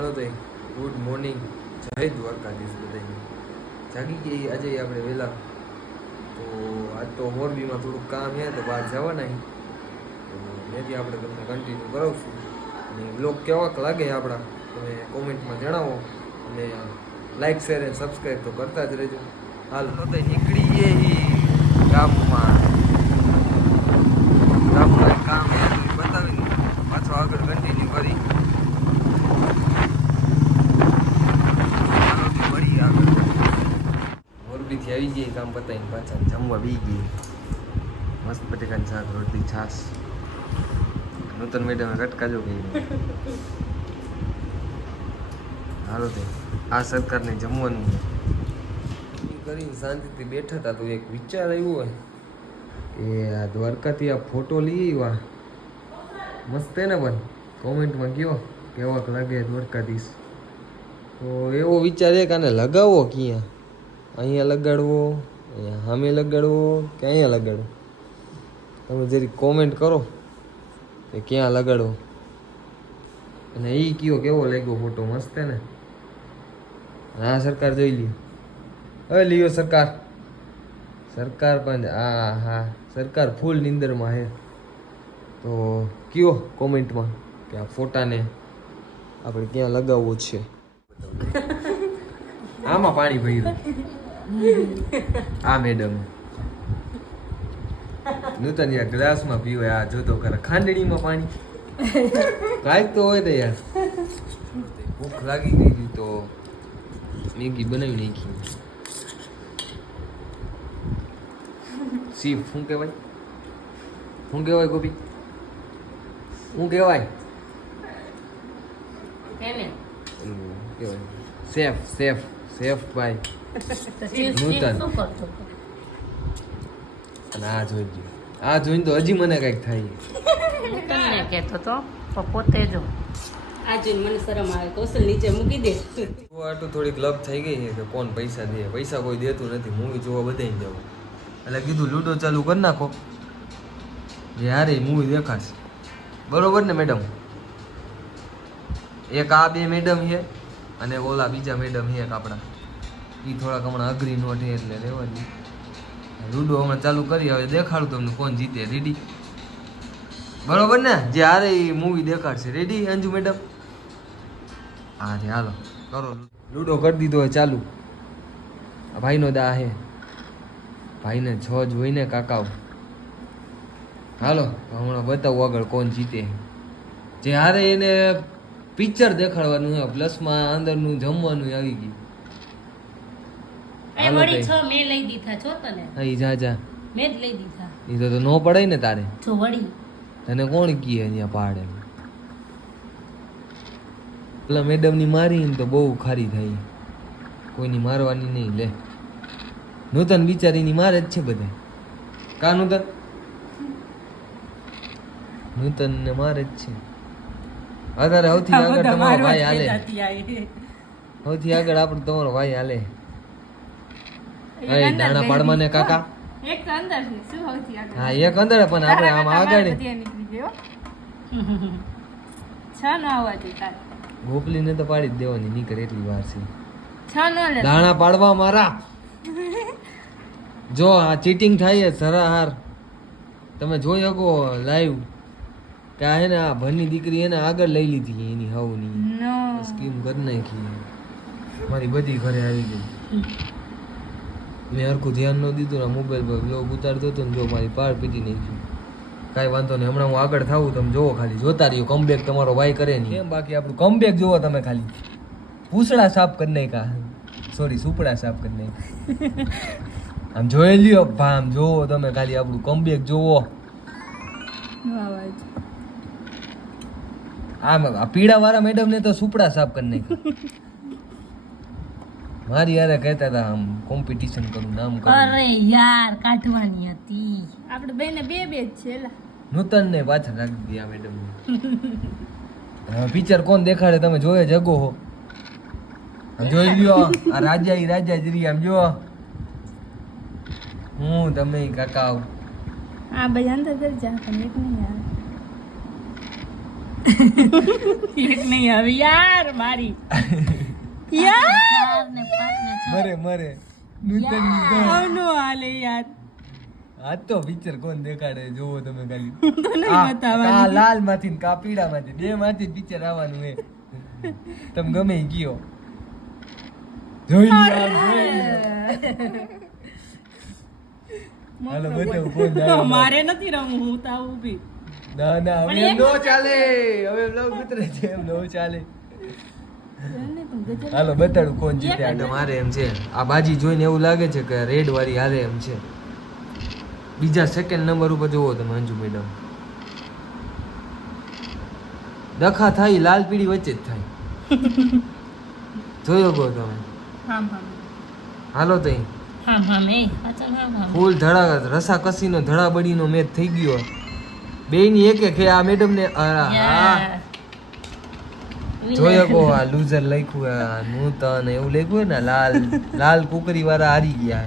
હાલો તો good morning, જય દ્વારકાધીશ બધાને. જાગી ગઈ આજે આપણે વહેલા. તો આજ તો મોરબીમાં થોડુંક કામ છે તો બહાર જવાના તો ત્યાંથી આપણે તમને કન્ટિન્યુ કરાવશું. અને બ્લોગ કેવાક લાગે આપણા તમે કોમેન્ટમાં જણાવો અને લાઈક શેર અને સબસ્ક્રાઈબ તો કરતા જ રહેજો. હાલ તો નીકળીએ ગામમાં કામ બતાવીને પાછો આગળ કન્ટિન્યુ કરી મોરબીથી આવી જઈએ કામ પતાવીને પાછા જમવા બી ગઈ. મસ્ત બટેકાની શાક રોટલી છાશ. નૂતન મેડમે કટકાજો કહી હાલો તે આ સરકારને જમવાનું કરીને શાંતિથી બેઠા હતા તો એક વિચાર આવ્યો હોય કે આ દ્વારકાથી આ ફોટો લઈ આવ્યા મસ્ત હે ને પણ કોમેન્ટમાં કયો કેવાક લાગે દ્વારકાધીશ. તો એવો વિચાર એક આને લગાવવો ક્યાં, અહીંયા લગાડવો, અહીંયા સામે લગાડવો કે અહીંયા લગાડવો, તમે જરી કોમેન્ટ કરો કે ક્યાં લગાડવો. અને એ કયો કેવો લાગ્યો ફોટો, મસ્ત હે ને. હા સરકાર જોઈ લ્યો, હવે લ્યો સરકાર પણ હા સરકાર ફૂલ નિંદરમાં છે. તો કયો કોમેન્ટમાં કે આ ફોટાને આપણે ક્યાં લગાવવો છે. આમાં પાણી ભર્યું આ મેડમ નૂતન યાર ગ્લાસમાં પીવે. આ જોતો ખરા ખાંડણીમાં પાણી કાંઈક તો હોય તો યાર. ભૂખ લાગી ગઈ હતી તો મેગી બનાવી નાખી. સીફ શું કહેવાય, શું કહેવાય ગોપી, શું કહેવાય સેફ સેફ સેફ ભાઈ નૂતન. અને આ જોઈને તો હજી મને કઈક થાય. તને કહેતો તો પોતે જો આ જોઈને મને શરમ આવે. કૌશલ નીચે મૂકી દે. આટલું થોડીક લપ થઈ ગઈ છે કે કોણ પૈસા દે. પૈસા કોઈ દેતું નથી. મૂવી જોવા બધાને જવું એટલે કીધું લૂડો ચાલુ કરી નાખો, યારે મૂવી દેખાશે. બરોબર ને મેડમ? એક આ બે મેડમ છે અને ઓલા બીજા મેડમ છે એક આપણા. એ થોડાક હમણાં અઘરી નોટ છે એટલે રહેવાની. લૂડો હમણાં ચાલુ કરી, હવે દેખાડું તમને કોણ જીતે. રેડી? બરોબર ને? જે હારે એ મૂવી દેખાડશે. Ready Anju madam? હા રે હાલો કરો. લૂડો કરી દીધો હોય ચાલુ. આ ભાઈનો દા હે, ભાઈને છ જ હોય ને કાકાઓ. હાલો હમણાં બતાવું આગળ કોણ જીતે. જે હારે એને પિક્ચર દેખાડવાનું છે, પ્લસમાં અંદરનું જમવાનું આવી ગયું. એ વળી 6 મે લઈ દીધા છો તને. હા જા મે જ લઈ દીધા. એ તો નો પડાય ને તારે. જો વળી તને કોણ કીએ અહીંયા પાડે. પેલા મેડમ ની મારી ને તો બહુ ખારી થાય. કોઈની મારવાની નહીં. લે નૂતન બિચારીની મારે જ છે બધા. કા નૂતન? નૂતન ને મારે જ છે. અત્યારે સૌથી આગળ તમારો ભાઈ હાલે. સૌથી આગળ આપણો તમારો ભાઈ હાલે. અરે દાણા પાડમાં ને કાકા એક અંદર છે. શું સૌથી આગળ? હા એક અંદર પણ આપણે આમ આગળ નીકળી ગયો. છ નો આવવા દે તાર. ગોપલી ને તો પાડી જ દેવાની. નીકળે એટલી વાર છે. છ નો લે. દાણા પાડવા મારા. જો આ ચીટિંગ થાય છે સરાહાર. તમે જોઈ શકો લાઈવ કે આ ને આ ભની દીકરી એને આગળ લઈ લીધી એની હવની સ્કીમ કરી નાખી. મારી બધી ઘરે આવી ગઈ. મેં હરખું ધ્યાન ન દીધું ને મોબાઈલ પર બ્લોગ ઉતારતો હતો ને જો મારી પાર પીટી નાખી. કાંઈ વાંધો નહીં, હમણાં હું આગળ થાવું તમે જોવો. ખાલી જોતા રહ્યો. કમબેક તમારો ભાઈ કરે નહીં એમ. બાકી આપણું કમબેક જોવો તમે. ખાલી પૂછડા સાફ કરી નાખ્યા. સોરી સુપડા સાફ કરી નાખ્યા. આમ જોઈ લ્યો ભા, આમ જોવો તમે ખાલી આપણું કમબેક જોવો. આમ પીળા વાળા મેડમ ને તો સુપડા સાફ કરી નાખ્યા. મારી યાર કહેતા હતા આમ કોમ્પિટિશન કરું નામ કરું. અરે યાર કાઢવાની હતી. આપણે બેને બે જ છે. નૂતન ને પાછળ રાખી દીધી આ મેડમ ને. પિક્ચર કોણ દેખાડે તમે જોયે જગો હો. જોઈ લ્યો આ રાજા જરી આમ જો. હું તમે કાકા આવ. આ ભાઈ અંદર કરી જા. તમે એક નહીં આવે. એક નહીં હવે યાર મારી યાર ને મરે નૂતન નો હાલે યાર આ તો પિક્ચર કોણ દેખાડે જોવો તમે ખાલી તો નહીં બતાવવાની. આ લાલ માંથી ને કા પીળા માંથી બે માંથી પિક્ચર આવવાનું હે તમે ગમે ઈ કયો જોઈ લ્યો હાલો બતાવો કોણ જાય મારે નથી રમવું હું તો આવું ઊભી ના હવે પણ એમ એક નો ચાલે હવે વ્લોગ ઉતરે છે એમ નો ચાલે હાલો બતાડું કોણ જીતે આ મારે એમ છે આ બાજી જોઈને એવું લાગે છે કે રેડ વાળી હારે એમ છે બીજા સેકન્ડ નંબર ઉપર જોવો તમે અંજુ મેડમ ડખા થાય લાલ પીળી વચ્ચે જ થાય જોયો ગો તમે હામ હાલો તઈ એ અચલ હામ ફૂલ ધડા રસા કસીનો ધડાબડીનો મેચ થઈ ગયો બેયની એક એક આ મેડમ ને જોયો ગો આ લૂઝર લખ્યું આ નૂતન એવું લખ્યું ને લાલ કુકરી વાળા હારી ગયા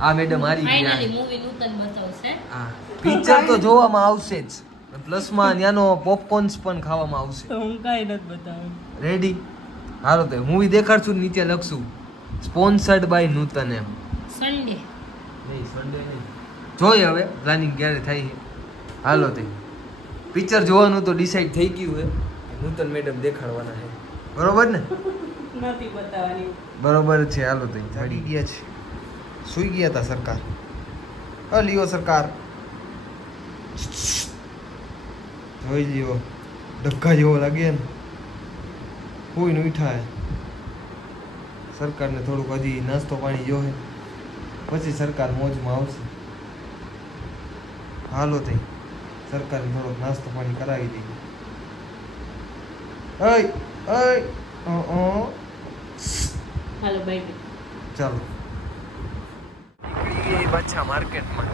આ મેડમ હારી ગયા ફાઇનલી મૂવી નૂતન બતાવશે હા પિક્ચર તો જોવામાં આવશે જ પ્લસમાં ત્યાંનો પોપકોર્ન્સ પણ ખાવામાં આવશે હું કાઈ નથી બતાવું રેડી હાલો તો મૂવી દેખાડશું ને નીચે લખશું સ્પોન્સર્ડ બાય નૂતન એમ સન્ડે નહીં સન્ડે નહીં જોઈએ હવે પ્લાનિંગ ક્યારે થાય છે હાલો તે પિક્ચર જોવાનું તો ડિસાઈડ થઈ ગયું છે નૂતન મેડમ દેખાડવાના છે બરોબર ને નથી બતાવવાની બરોબર છે હાલો તો જાગી ગયા છે સુઈ ગયા હતા સરકાર લ્યો સરકાર જોઈ લ્યો ધક્કા જેવો લાગે ને કોઈ નું ઉઠાય સરકારને થોડુંક હજી નાસ્તો પાણી જોહે પછી સરકાર મોજમાં આવશે હાલો થઈ સરકારને થોડોક નાસ્તો પાણી કરાવી દઈએ હાલો બાય ચાલો નીકળી પાછા માર્કેટમાં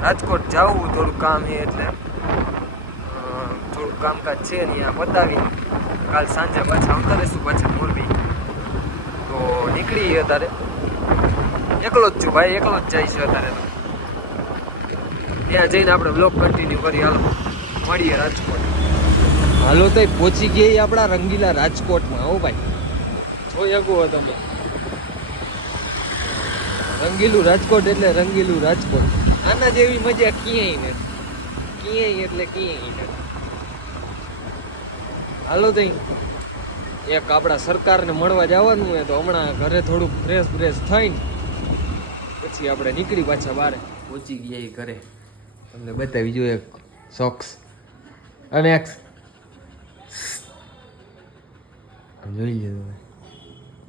રાજકોટ જાવું થોડું કામ છે એટલે થોડું કામકાજ છે ને ત્યાં પતાવી કાલ સાંજે પાછા આવતા રહીશું પાછા મોરબી તો નીકળી અત્યારે એકલો જ છું ભાઈ એકલો જ જાય છે અત્યારે તો ત્યાં જઈને આપણે બ્લોગ કન્ટિન્યુ કરી હાલો મળીએ રાજકોટ હાલો તો પહોંચી ગયા આપણા રંગીલા રાજકોટમાં હો ભાઈ જોઈ શકો તમે રંગીલું રાજકોટ એટલે રંગીલું રાજકોટ આના જેવી મજા ક્યાંય એટલે ક્યાંય નથી હાલો તઈ એક આપણા સરકારને મળવા જવાનું હોય તો હમણાં ઘરે થોડુંક ફ્રેશ થઈને પછી આપણે નીકળી પાછા બહાર પહોંચી ગયા એ ઘરે તમને બતાવી જો એક સોક્સ અને એક જોઈ લે તમે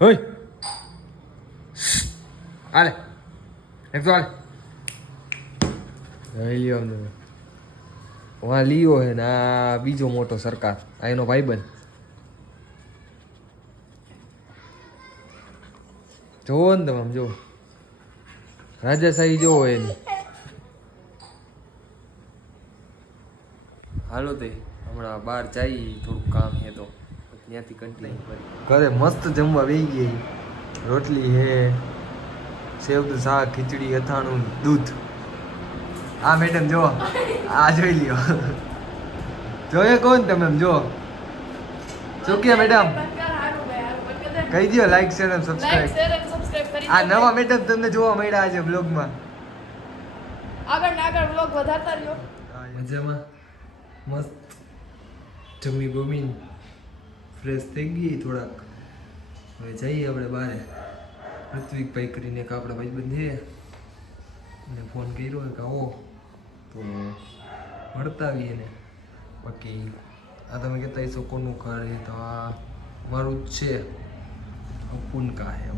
હોય હાલે એક તો હાલે લઈ લ્યો અમને વાં લીયો હે ને આ બીજો મોટો સરકાર આ એનો ભાઈબંધ જોવો ને તમે આમ જો રાજાશાહી જોવો એની હાલો તે હમણાં બહાર જઈ થોડુંક કામ છે તો ત્યાંથી કન્ટિન્યુ કરી ઘરે મસ્ત જમવા બેસી ગઈ રોટલી હે સેવનું શાક ખીચડી અથાણું દૂધ આ મેડમ જો આ જોઈ લ્યો જોઈએ કોણ તમે એમ જો શું કે મેડમ કહી દો લાઈક શેર અને સબસ્ક્રાઇબ આ નવા મેડમ તમને જોવા મળ્યા છે બ્લોગમાં આગળ વ્લોગ વધારતા રહ્યો મજામાં મસ્ત જમી બમીને ફ્રેશ થઈ ગઈ થોડાક હવે જઈએ આપણે બહાર ઋત્વિકભાઈ કરીને એક આપણા ભાઈબંધ છે એને ફોન કર્યો કે આવો તો મળતા આવીએ ને બાકી આ તમે કહેતા હશો કોનું ઘર છે તો આ મારું જ છે અપુનકા है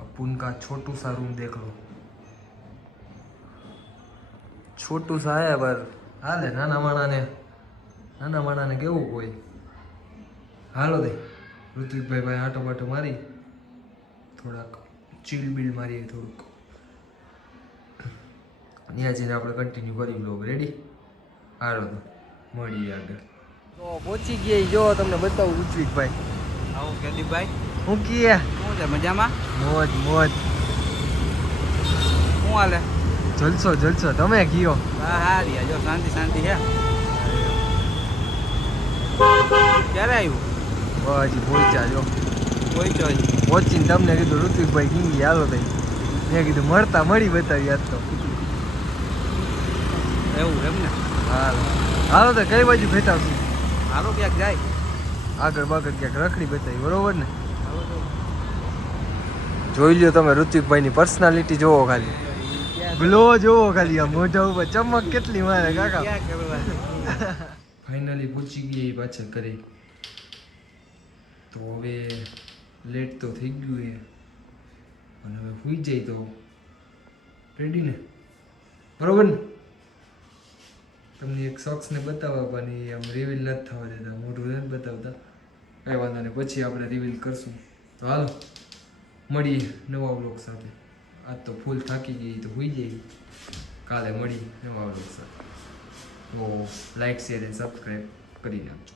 अपुनका छोटू सा रूम देख लो छोटू सा है पर हाले नाना माणा ने केवुं कोई हालो दे ऋत्विकभाई भाई आटो बाटो मारी થોડાક ચીલ બિલ મારીએ થોડુંક ત્યાં જઈને આપણે કન્ટિન્યુ કરી બ્લોગ રેડી હાલો તો મળીએ આગળ તો પહોંચી ગયા જો તમને બતાવું ઋત્વિકભાઈ આવું કેદીપભાઈ હું કીએ શું છે મજામાં મોજ શું હાલે જલસો જલસો તમે કયો હા હા રિયા જો શાંતિ શાંતિ છે ક્યારે આવ્યું હજી પહોંચ્યા જો કોઈ ચોઈ પહોંચીને તમને કીધું ઋત્વિકભાઈ કિંગી હાલો તઈ મેં કીધું મળી બતાવી આજ તો એવું એમ ને હાલો તો કઈ બાજુ ભેટાવશું હાલો ક્યાંક જાય આગળ બાગળ ક્યાંક રખડી બતાવી બરોબર ને જોઈ લ્યો તમે ઋત્વિકભાઈની પર્સનાલિટી જોવો ખાલી ગ્લો જોવો ખાલી આ મોઢા ઉપર ચમક કેટલી મારે કાકા ફાઇનલી પહોંચી ગઈ પાછળ ઘરે તો હવે લેટ તો થઈ ગયું એ અને હવે સુઈ જાય તો રેડી ને બરોબર ને તમને એક શોખ્સને બતાવવા પણ એ આમ રિવીલ નથી થવા દેતા મોઢું નથી બતાવતા કંઈ વાંધો નહીં પછી આપણે રિવીલ કરશું તો હાલો મળીએ નવા બ્લોગ સાથે આજ તો ફૂલ થાકી ગઈ તો સુઈ જઈ કાલે મળી નવા બ્લોગ સાથે તો લાઈક શેર અને સબસ્ક્રાઈબ કરી નાખજો